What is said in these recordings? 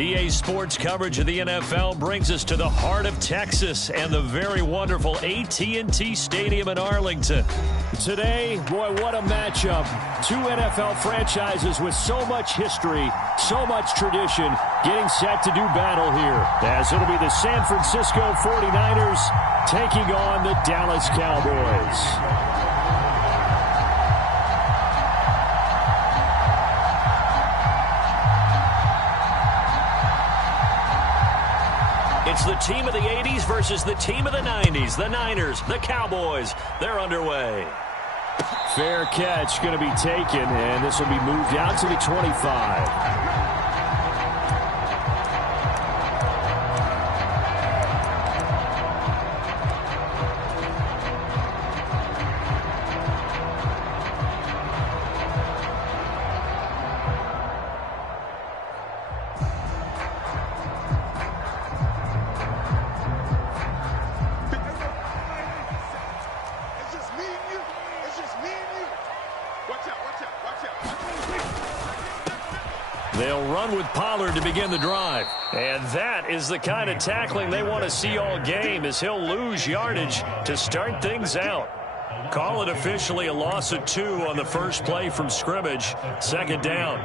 EA Sports coverage of the NFL brings us to the heart of Texas and the very wonderful AT&T Stadium in Arlington. Today, boy, what a matchup. Two NFL franchises with so much history, so much tradition, getting set to do battle here. As it'll be the San Francisco 49ers taking on the Dallas Cowboys. It's the team of the 80s versus the team of the 90s. The Niners, the Cowboys, they're underway. Fair catch going to be taken, and this will be moved out to the 25. They'll run with Pollard to begin the drive. And that is the kind of tackling they want to see all game, as he'll lose yardage to start things out. Call it officially a loss of 2 on the first play from scrimmage. Second down.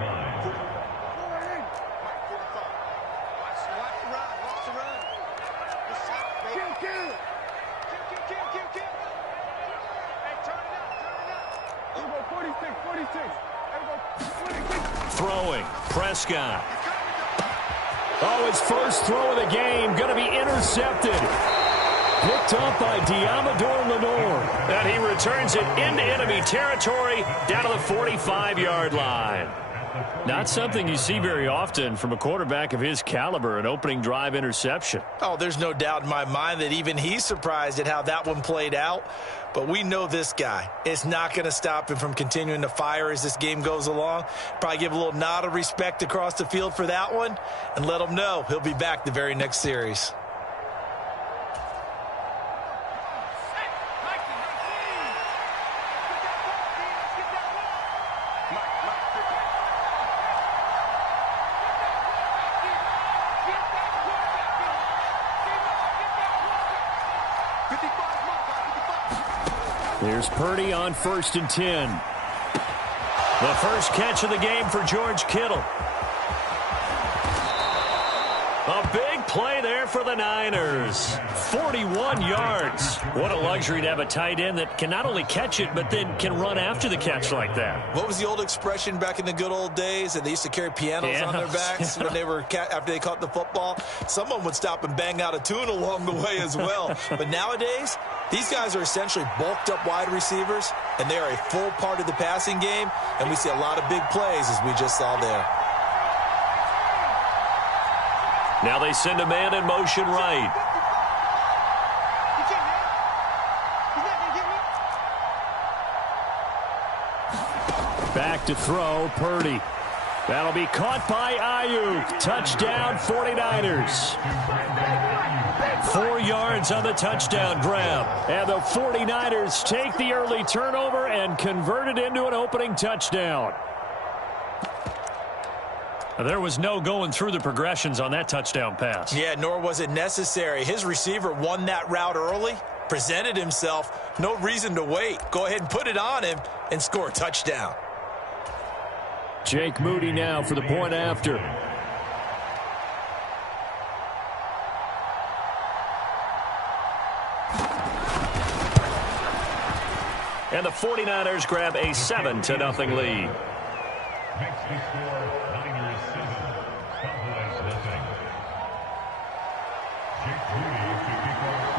Throwing, Prescott. Oh, his first throw of the game going to be intercepted. Picked up by Diamador Lenore. And he returns it into enemy territory down to the 45-yard line. Not something you see very often from a quarterback of his caliber, an opening drive interception. Oh, there's no doubt in my mind that even he's surprised at how that one played out. But we know this guy. It's not going to stop him from continuing to fire as this game goes along. Probably give a little nod of respect across the field for that one and let him know he'll be back the very next series. There's Purdy on 1st and 10. The first catch of the game for George Kittle. A big play there for the Niners. 41 yards. What a luxury to have a tight end that can not only catch it, but then can run after the catch like that. What was the old expression back in the good old days? That they used to carry pianos on their backs when they were after they caught the football. Someone would stop and bang out a tune along the way as well. But nowadays, these guys are essentially bulked up wide receivers, and they are a full part of the passing game, and we see a lot of big plays as we just saw there. Now they send a man in motion right. Back to throw, Purdy. That'll be caught by Ayuk. Touchdown, 49ers. 4 yards on the touchdown grab. And the 49ers take the early turnover and convert it into an opening touchdown. There was no going through the progressions on that touchdown pass. Yeah, nor was it necessary. His receiver won that route early, presented himself. No reason to wait. Go ahead and put it on him and score a touchdown. Jake Moody now for the point after. And the 49ers grab a 7-0 lead. Makes the score Niners 7, Cowboys nothing. Jake Moody to kick off.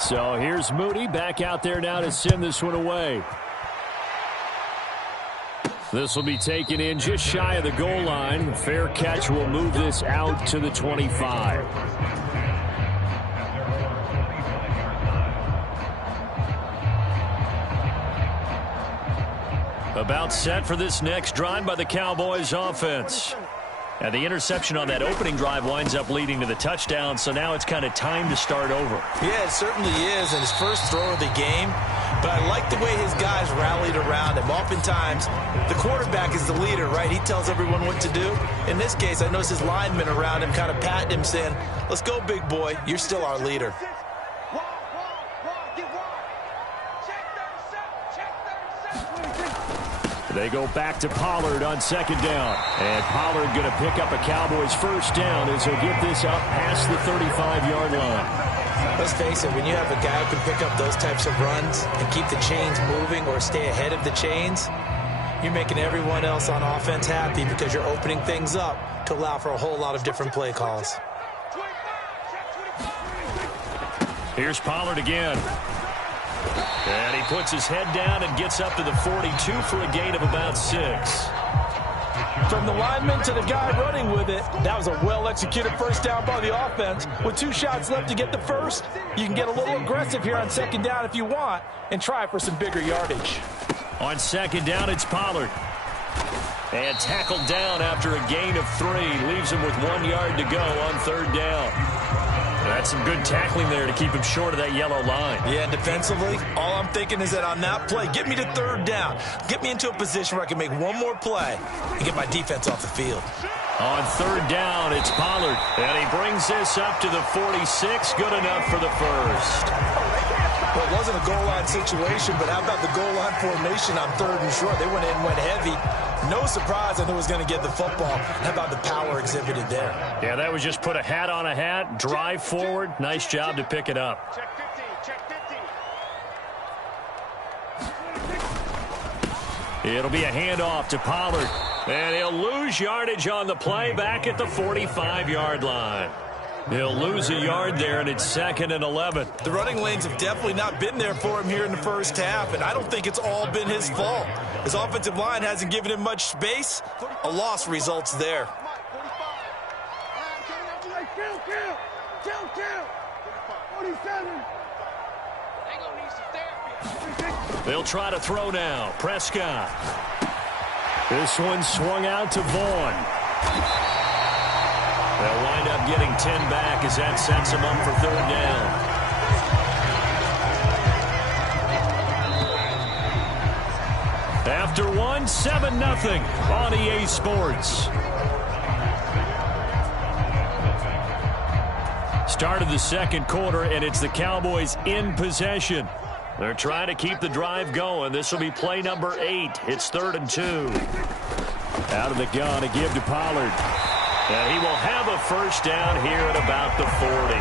So here's Moody back out there now to send this one away. This will be taken in just shy of the goal line. Fair catch will move this out to the 25. About set for this next drive by the Cowboys offense. And the interception on that opening drive winds up leading to the touchdown, so now it's kind of time to start over. Yeah, it certainly is, and his first throw of the game. But I like the way his guys rallied around him. Oftentimes, the quarterback is the leader, right? He tells everyone what to do. In this case, I noticed his linemen around him kind of patting him, saying, let's go, big boy. You're still our leader. They go back to Pollard on second down. And Pollard going to pick up a Cowboys first down as he'll get this up past the 35-yard line. Let's face it, when you have a guy who can pick up those types of runs and keep the chains moving or stay ahead of the chains, you're making everyone else on offense happy because you're opening things up to allow for a whole lot of different play calls. Here's Pollard again. And he puts his head down and gets up to the 42 for a gain of about 6. From the lineman to the guy running with it, that was a well-executed first down by the offense. With 2 shots left to get the first, you can get a little aggressive here on second down if you want and try for some bigger yardage. On second down, it's Pollard. And tackled down after a gain of 3. Leaves him with 1 yard to go on third down. That's some good tackling there to keep him short of that yellow line. Yeah, and defensively, all I'm thinking is that on that play, get me to third down. Get me into a position where I can make one more play and get my defense off the field. On third down, it's Pollard. And he brings this up to the 46. Good enough for the first. Well, it wasn't a goal line situation, but how about the goal line formation on third and short? They went in, went heavy. No surprise I knew was going to get the football. How about the power exhibited there? Yeah, that was just put a hat on a hat, drive forward. Nice job to pick it up. Check 15, check 15. It'll be a handoff to Pollard. And he'll lose yardage on the play back at the 45-yard line. He'll lose a yard there, and it's 2nd and 11. The running lanes have definitely not been there for him here in the first half, and I don't think it's all been his fault. His offensive line hasn't given him much space. A loss results there. They'll try to throw now. Prescott. This one swung out to Vaughn. They'll wind up getting 10 back as that sets them up for third down. After one, 7-0 on EA Sports. Start of the second quarter, and it's the Cowboys in possession. They're trying to keep the drive going. This will be play number 8. It's 3rd and 2. Out of the gun, a give to Pollard. And he will have a first down here at about the 40.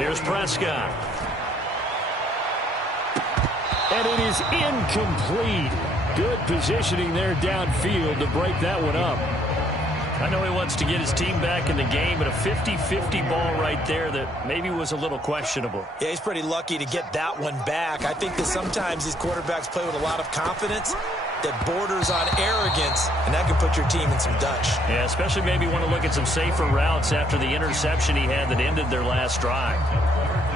Here's Prescott. And it is incomplete. Good positioning there downfield to break that one up. I know he wants to get his team back in the game, but a 50-50 ball right there that maybe was a little questionable. Yeah, he's pretty lucky to get that one back. I think that sometimes these quarterbacks play with a lot of confidence that borders on arrogance, and that can put your team in some Dutch. Yeah, especially maybe want to look at some safer routes after the interception he had that ended their last drive.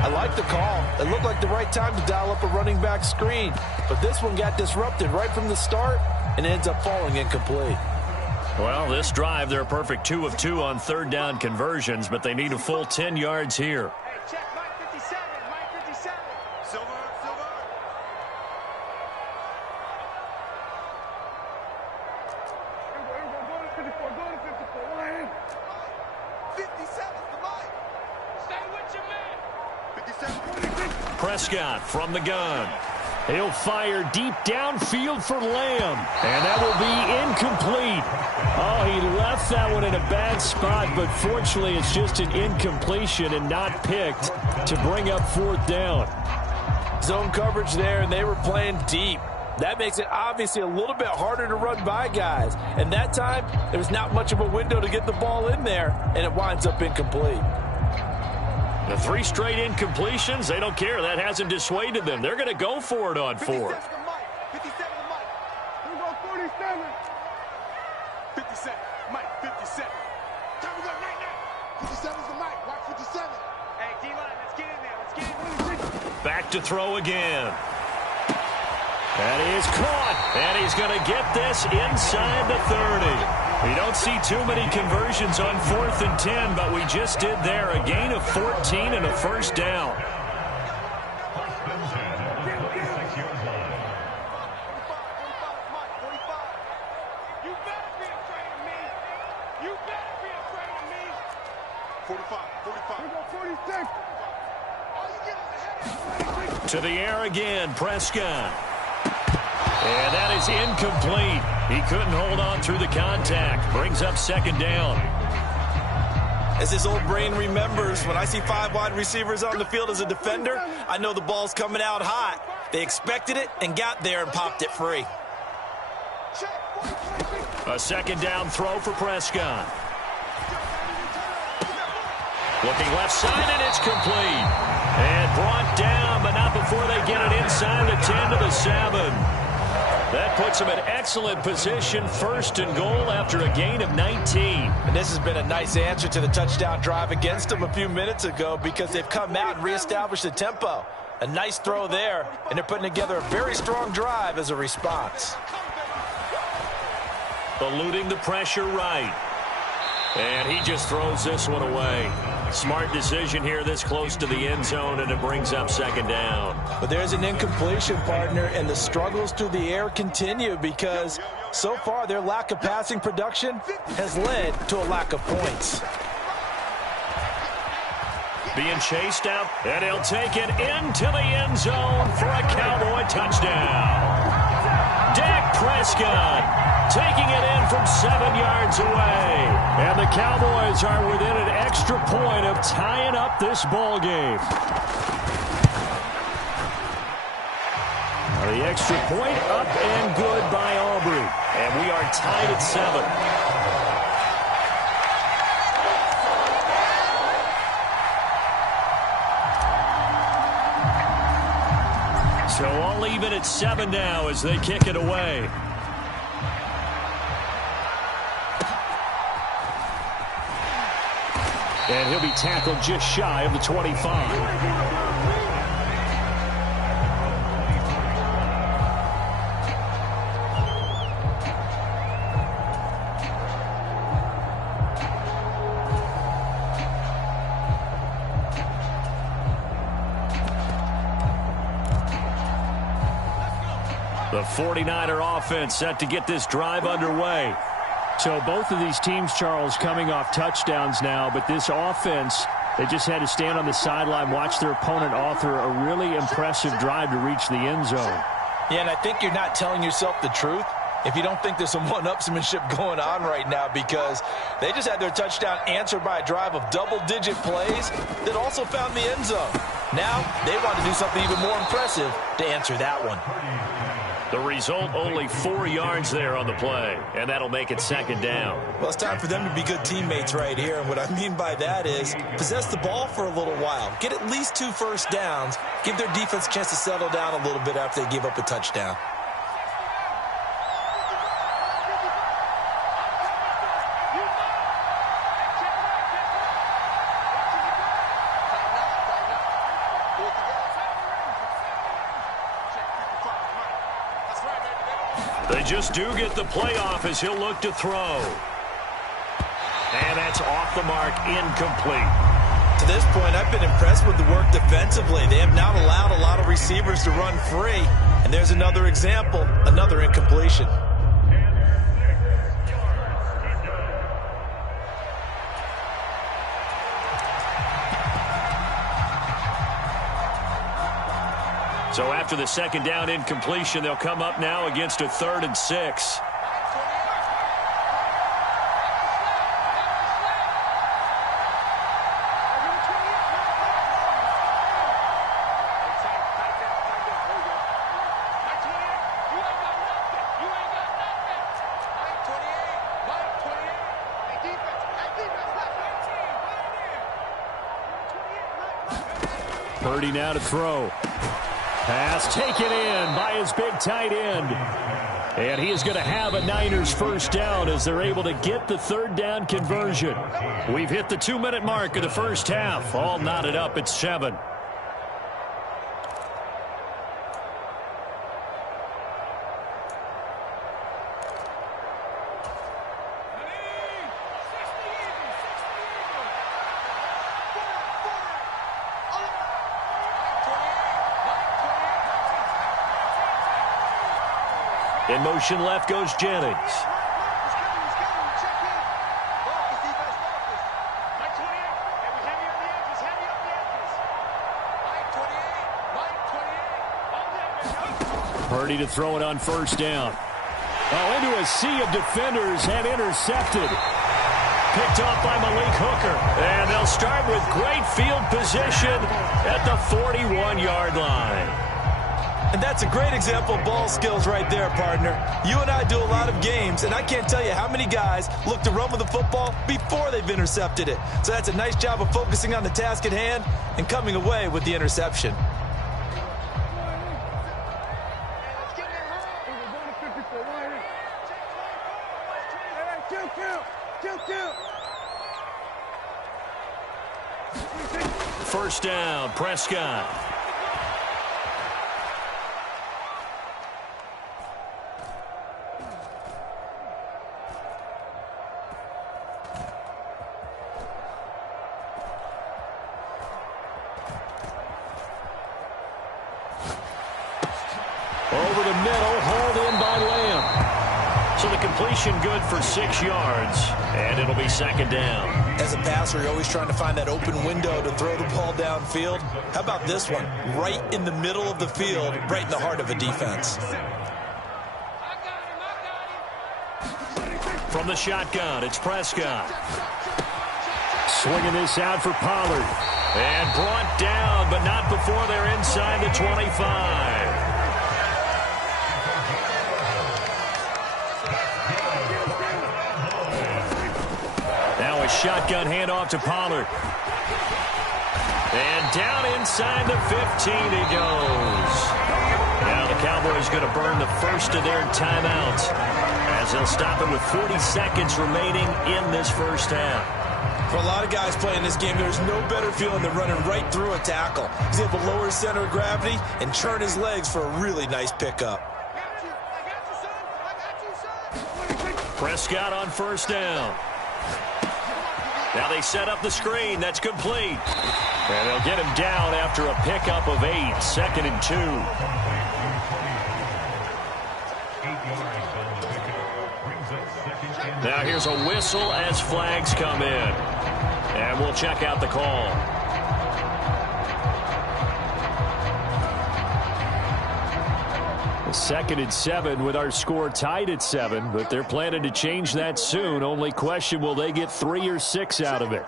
I like the call. It looked like the right time to dial up a running back screen, but this one got disrupted right from the start and ends up falling incomplete. Well, this drive, they're a perfect 2 of 2 on third down conversions, but they need a full 10 yards here. Hey, check Mike 57, Mike 57. Silver, silver. Go to 54, go to 54. 57's the Mike. Stay with your man. 57. Prescott from the gun. He'll fire deep downfield for Lamb. And that will be incomplete. Oh, he left that one in a bad spot, but fortunately it's just an incompletion and not picked to bring up fourth down. Zone coverage there, and they were playing deep. That makes it obviously a little bit harder to run by guys. And that time, there was not much of a window to get the ball in there, and it winds up incomplete. The 3 straight incompletions, they don't care. That hasn't dissuaded them. They're going to go for it on 4th. 57 to Mike. 57 to Mike. Here we go, 47. 57. Mike, 57. Time to go, 99. 57's the Mike. Watch 57. Back to throw again. That is caught, and he's going to get this inside the 30. We don't see too many conversions on 4th and 10, but we just did there. A gain of 14 and a first down. To the air again, Prescott. And that is incomplete. He couldn't hold on through the contact. Brings up second down. As his old brain remembers, when I see 5 wide receivers on the field as a defender, I know the ball's coming out hot. They expected it and got there and popped it free. A second down throw for Prescott. Looking left side, and it's complete. And brought down, but not before they get it inside the 10 to the 7. That puts them in excellent position, 1st and goal after a gain of 19. And this has been a nice answer to the touchdown drive against them a few minutes ago because they've come out and reestablished the tempo. A nice throw there, and they're putting together a very strong drive as a response. Eluding the pressure right. And he just throws this one away. Smart decision here this close to the end zone, and it brings up second down. But there's an incompletion, partner, and the struggles through the air continue because so far their lack of passing production has led to a lack of points. Being chased out, and he'll take it into the end zone for a Cowboy touchdown. Dak Prescott taking it in from 7 yards away. And the Cowboys are within an extra point of tying up this ball game. The extra point up and good by Aubrey. And we are tied at 7. So all even at 7 now as they kick it away. And he'll be tackled just shy of the 25. The 49er offense set to get this drive underway. So both of these teams, Charles, coming off touchdowns now, but this offense, they just had to stand on the sideline, watch their opponent author a really impressive drive to reach the end zone. Yeah, and I think you're not telling yourself the truth if you don't think there's some one-upsmanship going on right now because they just had their touchdown answered by a drive of double-digit plays that also found the end zone. Now they want to do something even more impressive to answer that one. The result, only 4 yards there on the play, and that'll make it second down. Well, it's time for them to be good teammates right here, and what I mean by that is possess the ball for a little while, get at least 2 first downs, give their defense a chance to settle down a little bit after they give up a touchdown. They just do get the playoff as he'll look to throw. And that's off the mark, incomplete. To this point, I've been impressed with the work defensively. They have not allowed a lot of receivers to run free. And there's another example, another incompletion. So after the second down incompletion, they'll come up now against a 3rd and 6. Purdy now to throw. Pass taken in by his big tight end. And he is going to have a Niners first down as they're able to get the third down conversion. We've hit the 2-minute mark of the first half. All knotted up at 7. In motion left goes Jennings. Purdy to throw it on first down. Oh, into a sea of defenders and intercepted. Picked off by Malik Hooker. And they'll start with great field position at the 41-yard line. And that's a great example of ball skills right there, partner. You and I do a lot of games, and I can't tell you how many guys look to run with the football before they've intercepted it. So that's a nice job of focusing on the task at hand and coming away with the interception. First down, Prescott. Over the middle, hauled in by Lamb. So the completion good for 6 yards, and it'll be second down. As a passer, you're always trying to find that open window to throw the ball downfield. How about this one? Right in the middle of the field, right in the heart of a defense. From the shotgun, it's Prescott. Swinging this out for Pollard. And brought down, but not before they're inside the 25. Now a shotgun handoff to Pollard. And down inside the 15 he goes. Now the Cowboys going to burn the first of their timeouts as they'll stop it with 40 seconds remaining in this first half. For a lot of guys playing this game, there's no better feeling than running right through a tackle. He's able to lower his center of gravity and turn his legs for a really nice pickup. Prescott on first down. Now they set up the screen. That's complete. And they'll get him down after a pickup of 8. 2nd and 2. Now here's a whistle as flags come in. And we'll check out the call. Second and 7 with our score tied at 7, but they're planning to change that soon. Only question, will they get 3 or 6 out of it?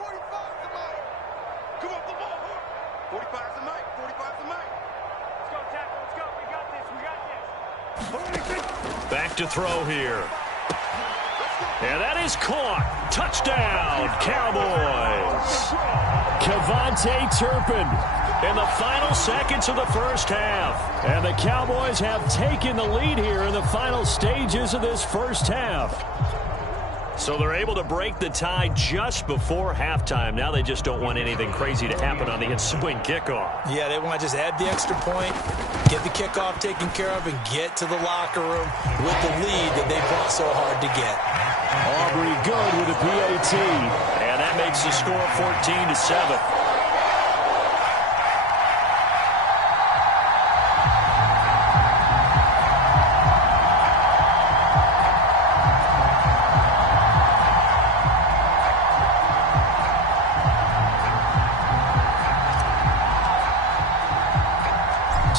Back to throw here. And that is caught. Touchdown, Cowboys. Kevontae Turpin in the final seconds of the first half. And the Cowboys have taken the lead here in the final stages of this first half. So they're able to break the tie just before halftime. Now they just don't want anything crazy to happen on the ensuing kickoff. Yeah, they want to just add the extra point, get the kickoff taken care of, and get to the locker room with the lead that they fought so hard to get. Aubrey good with a PAT. And that makes the score 14-7.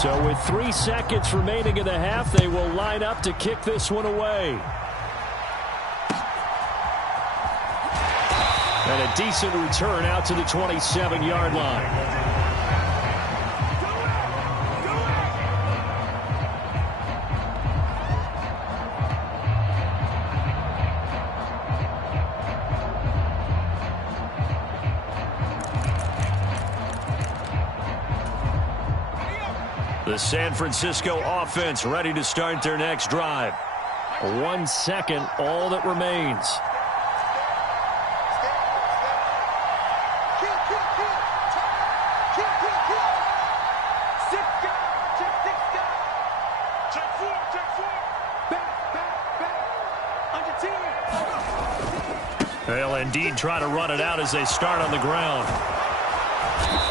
So with 3 seconds remaining in the half, they will line up to kick this one away. And a decent return out to the 27-yard line. The San Francisco offense ready to start their next drive. 1 second, all that remains. They'll indeed try to run it out as they start on the ground.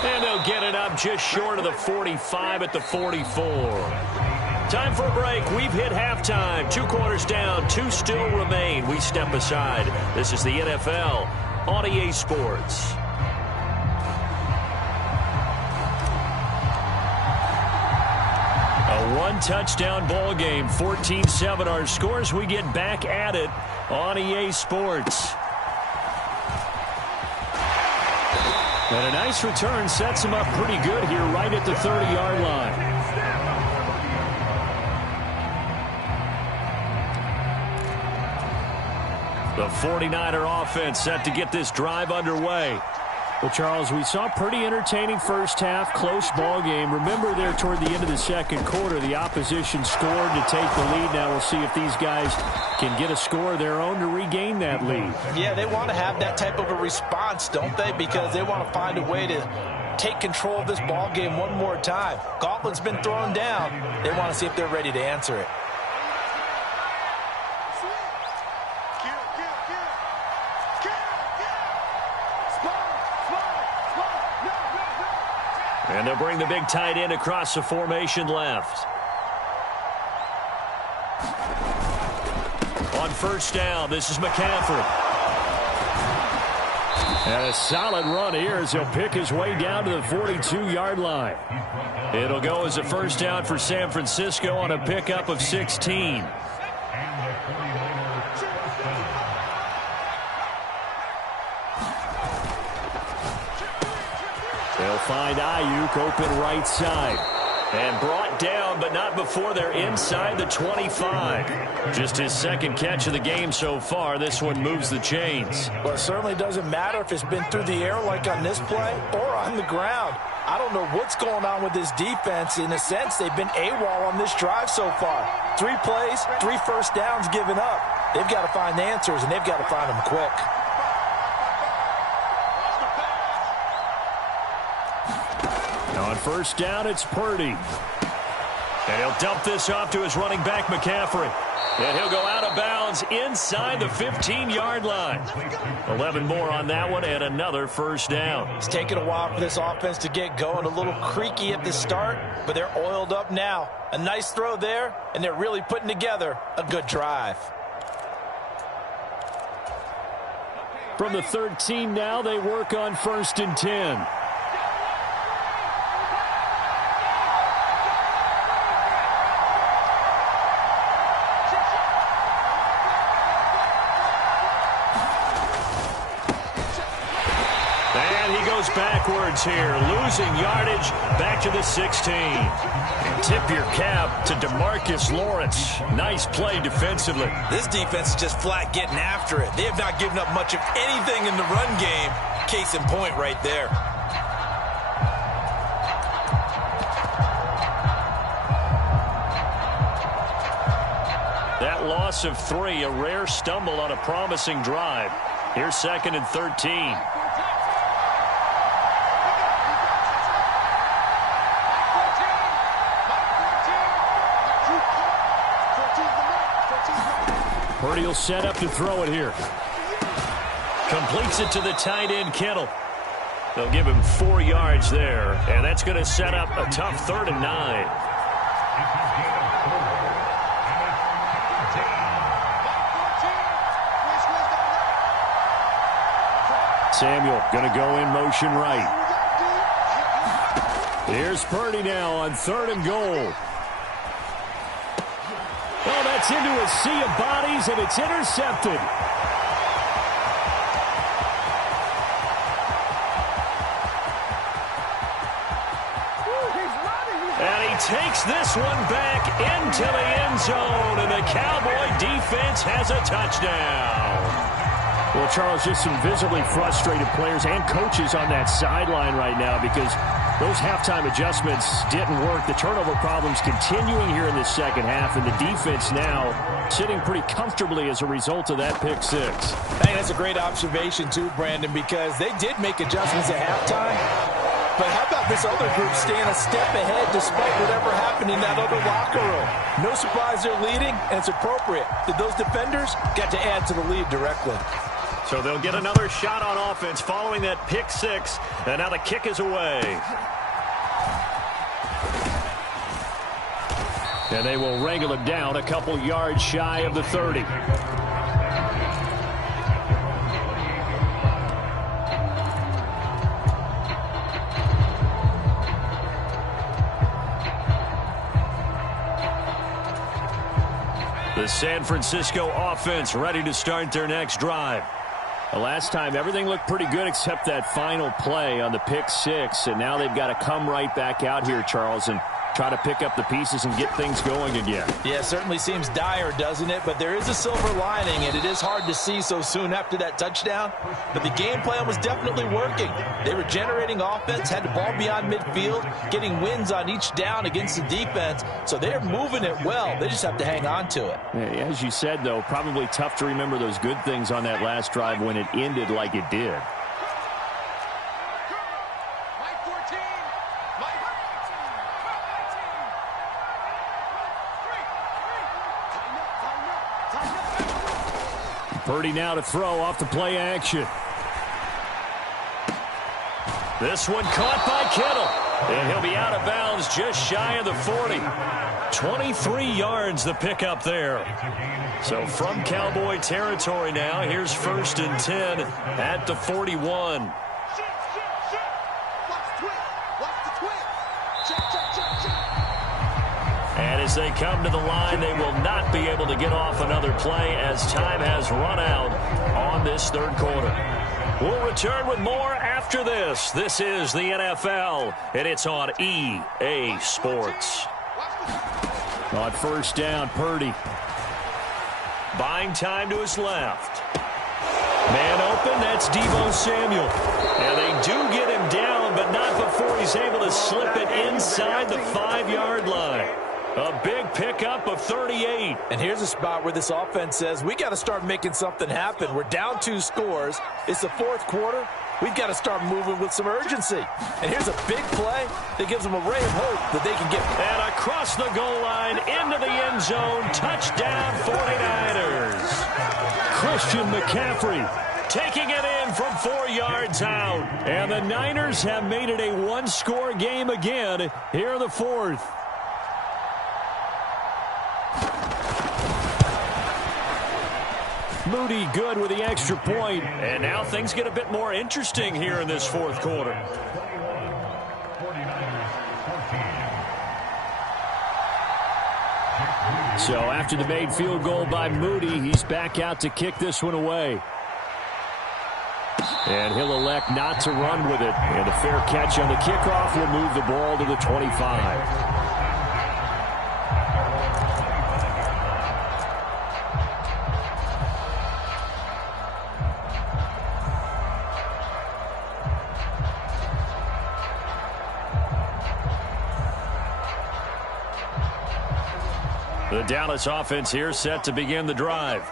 And they'll get it up just short of the 45 at the 44. Time for a break. We've hit halftime. 2 quarters down. 2 still remain. We step aside. This is the NFL on EA Sports. A 1-touchdown ball game. 14-7 our scores. We get back at it on EA Sports. And a nice return sets him up pretty good here right at the 30-yard line. The 49er offense set to get this drive underway. Well, Charles, we saw a pretty entertaining first half, close ball game. Remember there toward the end of the second quarter, the opposition scored to take the lead. Now we'll see if these guys can get a score of their own to regain that lead. Yeah, they want to have that type of a response, don't they? Because they want to find a way to take control of this ball game one more time. Gauntlet's been thrown down. They want to see if they're ready to answer it. And they'll bring the big tight end across the formation left. On first down, this is McCaffrey. And a solid run here as he'll pick his way down to the 42-yard line. It'll go as a first down for San Francisco on a pickup of 16. They'll find Ayuk open right side. And brought down, but not before they're inside the 25. Just his second catch of the game so far. This one moves the chains. Well, it certainly doesn't matter if it's been through the air like on this play or on the ground. I don't know what's going on with this defense. In a sense, they've been AWOL on this drive so far. 3 plays, 3 first downs given up. They've got to find answers, and they've got to find them quick. On first down, it's Purdy. And he'll dump this off to his running back, McCaffrey. And he'll go out of bounds inside the 15-yard line. 11 more on that one and another first down. It's taken a while for this offense to get going. A little creaky at the start, but they're oiled up now. A nice throw there, and they're really putting together a good drive. From the 13 now, they work on 1st and 10. Backwards here, losing yardage back to the 16. And tip your cap to DeMarcus Lawrence. Nice play defensively. This defense is just flat getting after it. They have not given up much of anything in the run game. Case in point right there. That loss of 3, a rare stumble on a promising drive. Here's 2nd and 13. Purdy will set up to throw it here. Completes it to the tight end, Kittle. They'll give him 4 yards there, and that's going to set up a tough 3rd and 9. Samuel going to go in motion right. Here's Purdy now on 3rd and goal. Oh, that's into a sea of bodies, and it's intercepted. And he takes this one back into the end zone, and the Cowboy defense has a touchdown. Well, Charles, just some visibly frustrated players and coaches on that sideline right now because Those halftime adjustments didn't work. The turnover problems continuing here in the second half, and the defense now sitting pretty comfortably as a result of that pick six. I think that's a great observation too, Brandon, because they did make adjustments at halftime. But how about this other group staying a step ahead despite whatever happened in that other locker room? No surprise they're leading, and it's appropriate. Those defenders got to add to the lead directly. So they'll get another shot on offense following that pick six, and now the kick is away. And they will wrangle it down a couple yards shy of the 30. The San Francisco offense ready to start their next drive. The last time, everything looked pretty good except that final play on the pick six, and now they've got to come right back out here, Charles, and try to pick up the pieces and get things going again. Yeah, it certainly seems dire, doesn't it? But there is a silver lining, and it is hard to see so soon after that touchdown. But the game plan was definitely working. They were generating offense, had the ball beyond midfield, getting wins on each down against the defense. So they're moving it well. They just have to hang on to it. Yeah, as you said, though, probably tough to remember those good things on that last drive when it ended like it did. Purdy now to throw off the play action. This one caught by Kittle. And he'll be out of bounds just shy of the 40. 23 yards the pickup there. So from Cowboy territory now, here's 1st and 10 at the 41. And as they come to the line, they will not be able to get off another play as time has run out on this third quarter. We'll return with more after this. This is the NFL, and it's on EA Sports. On first down, Purdy. Buying time to his left. Man open, that's Deebo Samuel. And they do get him down, but not before he's able to slip it inside the 5-yard line. A big pickup of 38. And here's a spot where this offense says, we got to start making something happen. We're down 2 scores. It's the 4th quarter. We've got to start moving with some urgency. And here's a big play that gives them a ray of hope that they can get. And across the goal line, into the end zone, touchdown 49ers. Christian McCaffrey taking it in from 4 yards out. And the Niners have made it a 1-score game again here in the 4th. Moody good with the extra point. And now things get a bit more interesting here in this 4th quarter. So after the made field goal by Moody, he's back out to kick this one away. And he'll elect not to run with it. And a fair catch on the kickoff will move the ball to the 25. The Dallas offense here set to begin the drive.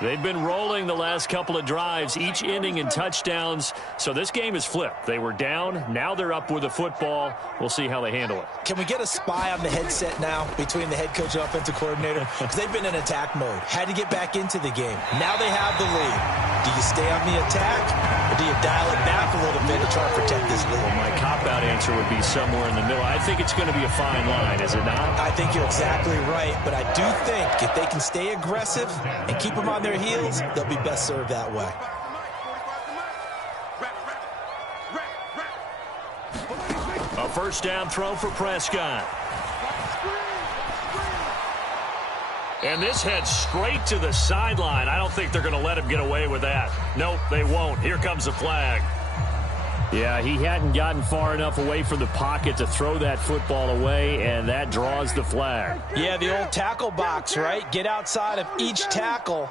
They've been rolling the last couple of drives, each ending in touchdowns. So this game is flipped. They were down. Now they're up with the football. We'll see how they handle it. Can we get a spy on the headset now between the head coach and offensive coordinator? Because they've been in attack mode. Had to get back into the game. Now they have the lead. Do you stay on the attack, or do you dial it back a little bit to try to protect this lead? Well, my cop-out answer would be somewhere in the middle. I think it's going to be a fine line, is it not? I think you're exactly right, but I do think if they can stay aggressive and keep them on their heels, they'll be best served that way. A first down throw for Prescott. And this heads straight to the sideline. I don't think they're going to let him get away with that. Nope, they won't. Here comes the flag. Yeah, he hadn't gotten far enough away from the pocket to throw that football away, and that draws the flag. Yeah, the old tackle box, right? Get outside of each tackle,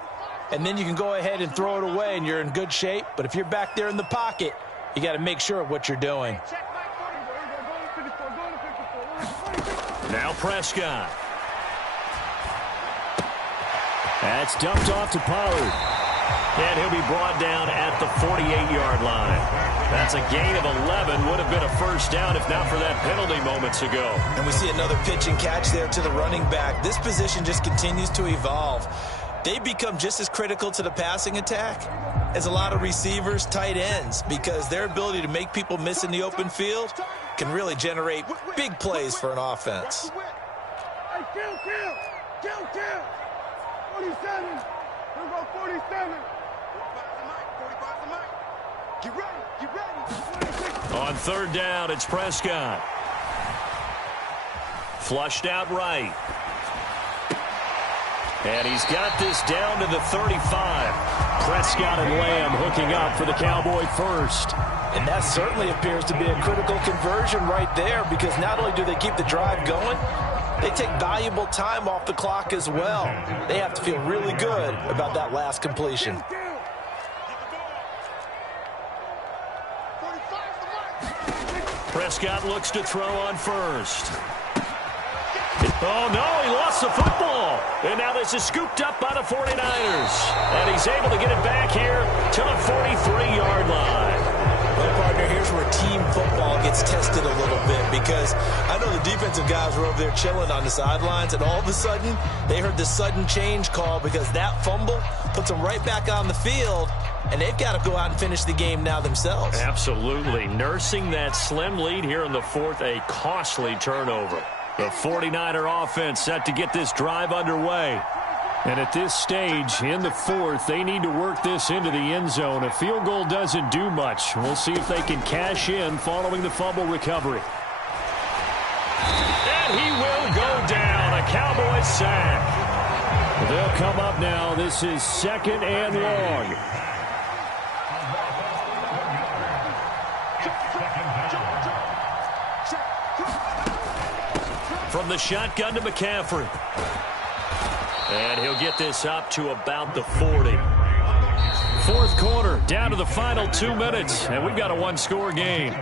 and then you can go ahead and throw it away, and you're in good shape. But if you're back there in the pocket, you got to make sure of what you're doing. Now Prescott. That's dumped off to Pollard. And he'll be brought down at the 48-yard line. That's a gain of 11. Would have been a first down if not for that penalty moments ago. And we see another pitch and catch there to the running back. This position just continues to evolve. They become just as critical to the passing attack as a lot of receivers, tight ends, because their ability to make people miss in the open field can really generate big plays for an offense. Hey, kill. 47. We'll go 47. 45's the mic. Get ready. On third down, it's Prescott. Flushed out right. And he's got this down to the 35. Prescott and Lamb hooking up for the Cowboy first. And that certainly appears to be a critical conversion right there, because not only do they keep the drive going, they take valuable time off the clock as well. They have to feel really good about that last completion. Prescott looks to throw on first. Oh, no, he lost the football. And now this is scooped up by the 49ers. And he's able to get it back here to the 43-yard line. Well, partner, here's where team football gets tested a little bit, because I know the defensive guys were over there chilling on the sidelines, and all of a sudden they heard the sudden change call because that fumble puts them right back on the field, and they've got to go out and finish the game now themselves. Absolutely. Nursing that slim lead here in the fourth, a costly turnover. The 49er offense set to get this drive underway. And at this stage in the fourth, they need to work this into the end zone. A field goal doesn't do much. We'll see if they can cash in following the fumble recovery. And he will go down. A Cowboy sack. They'll come up now. This is second and long. From the shotgun to McCaffrey. And he'll get this up to about the 40. Fourth quarter, down to the final 2 minutes, and we've got a one-score game.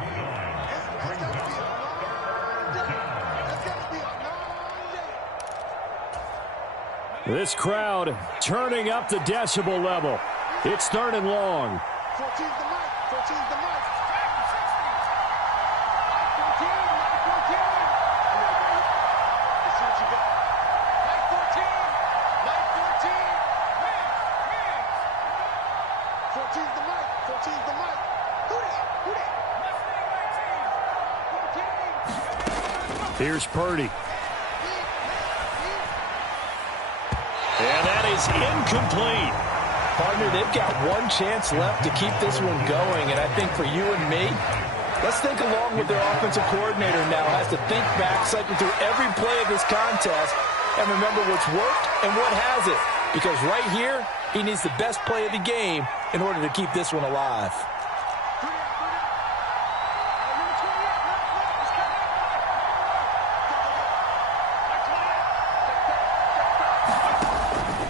This crowd turning up the decibel level. It's third and long. 14's the mic. 14's the mic. Here's Purdy. And that is incomplete. Partner, they've got one chance left to keep this one going, and I think for you and me, let's think along with their offensive coordinator now. Has to think back, cycle through every play of this contest, and remember what's worked and what hasn't. Because right here, he needs the best play of the game in order to keep this one alive.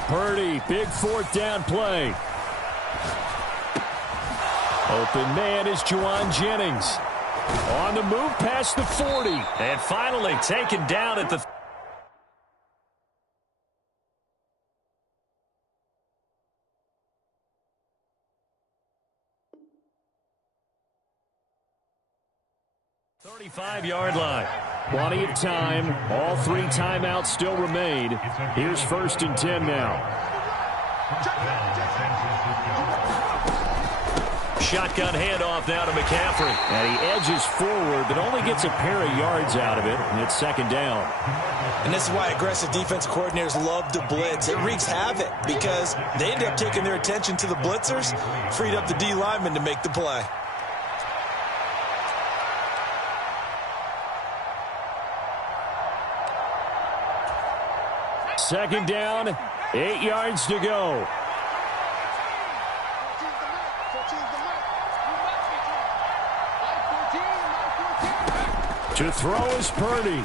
Purdy, big fourth down play. Open man is Juwan Jennings. On the move past the 40. And finally taken down at the 35-yard line. Plenty of time. All three timeouts still remain. Here's first and 10 now. Shotgun handoff now to McCaffrey. And he edges forward, but only gets a pair of yards out of it. And it's second down. And this is why aggressive defense coordinators love to blitz. It wreaks havoc because they end up taking their attention to the blitzers, freed up the D lineman to make the play. Second down, 8 yards to go. To throw is Purdy.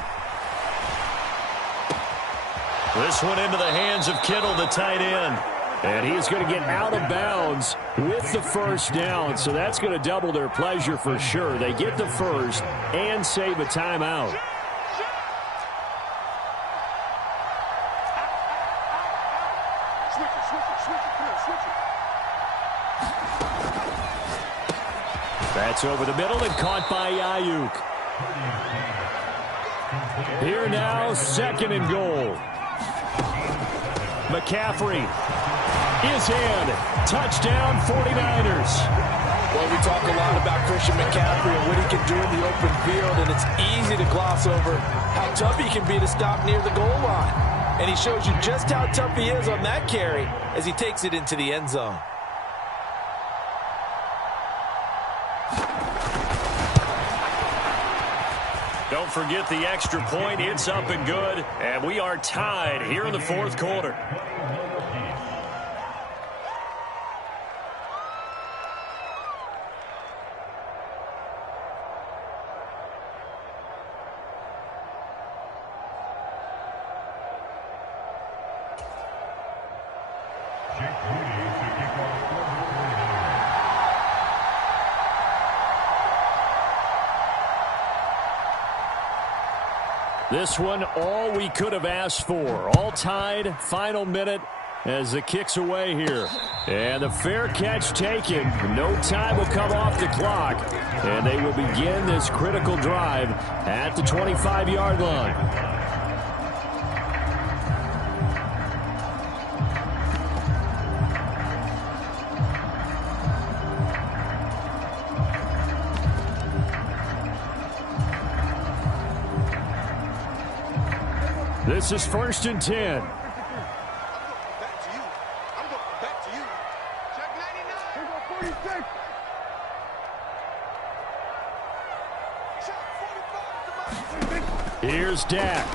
This one into the hands of Kittle, the tight end. And he's going to get out of bounds with the first down. So that's going to double their pleasure for sure. They get the first and save a timeout. That's over the middle and caught by Ayuk. Here now, 2nd and goal. McCaffrey is in. Touchdown, 49ers. Well, we talk a lot about Christian McCaffrey and what he can do in the open field, and it's easy to gloss over how tough he can be to stop near the goal line. And he shows you just how tough he is on that carry as he takes it into the end zone. Don't forget the extra point. It's up and good. And we are tied here in the 4th quarter. This one, all we could have asked for. All tied, final minute as the kick's away here. And the fair catch taken. No time will come off the clock. And they will begin this critical drive at the 25-yard line. This is 1st and 10. Back to you. I'm going back to you. Check 99. 46. Check 45. Here's Dak.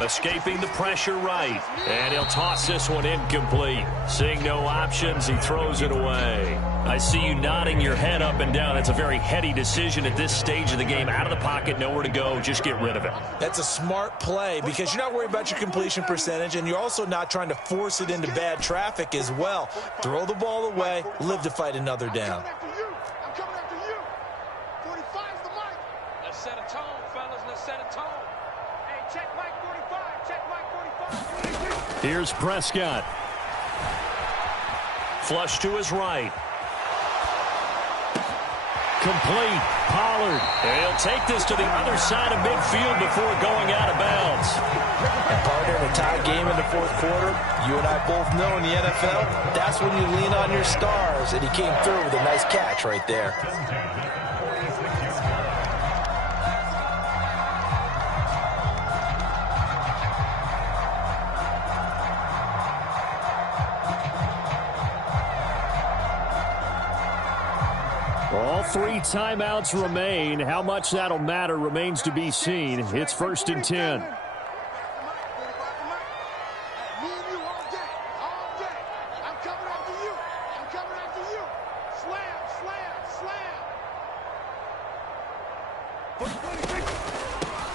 Escaping the pressure right. And he'll toss this one incomplete. Seeing no options, he throws it away. I see you nodding your head up and down. That's a very heady decision at this stage of the game. Out of the pocket, nowhere to go. Just get rid of it. That's a smart play because you're not worried about your completion percentage, and you're also not trying to force it into bad traffic as well. Throw the ball away, live to fight another down. I'm coming after you. 45's the mic. Let's set a tone, fellas. Let's set a tone. Hey, check mic 45. Check mic 45. Here's Prescott. Flush to his right. Complete. Pollard. And he'll take this to the other side of midfield before going out of bounds. And partner, in a tie game in the 4th quarter, you and I both know in the NFL, that's when you lean on your stars, and he came through with a nice catch right there. All 3 timeouts remain. How much that'll matter remains to be seen. It's 1st and 10. Me and you all day. All day. I'm coming after you. I'm coming after you. Slam, slam, slam.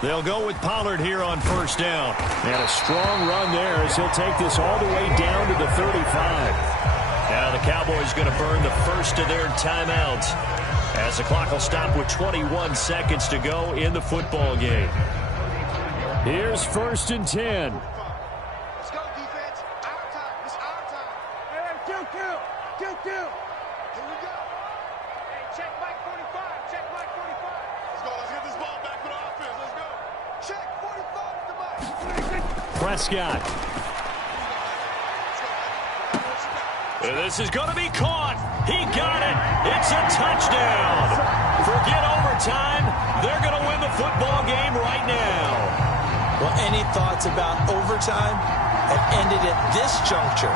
They'll go with Pollard here on 1st down. And a strong run there as he'll take this all the way down to the 35. Now the Cowboys going to burn the first of their timeouts as the clock will stop with 21 seconds to go in the football game. Here's 1st and 10. Let's go, defense. Our time. It's our time. Hey, kill. Here we go. Hey, check mic 45. Check mic 45. Let's go. Let's get this ball back for the offense. Let's go. Check 45 is the mic. Prescott. And this is going to be caught. He got it. It's a touchdown. Forget overtime. They're going to win the football game right now. Well, any thoughts about overtime have ended at this juncture.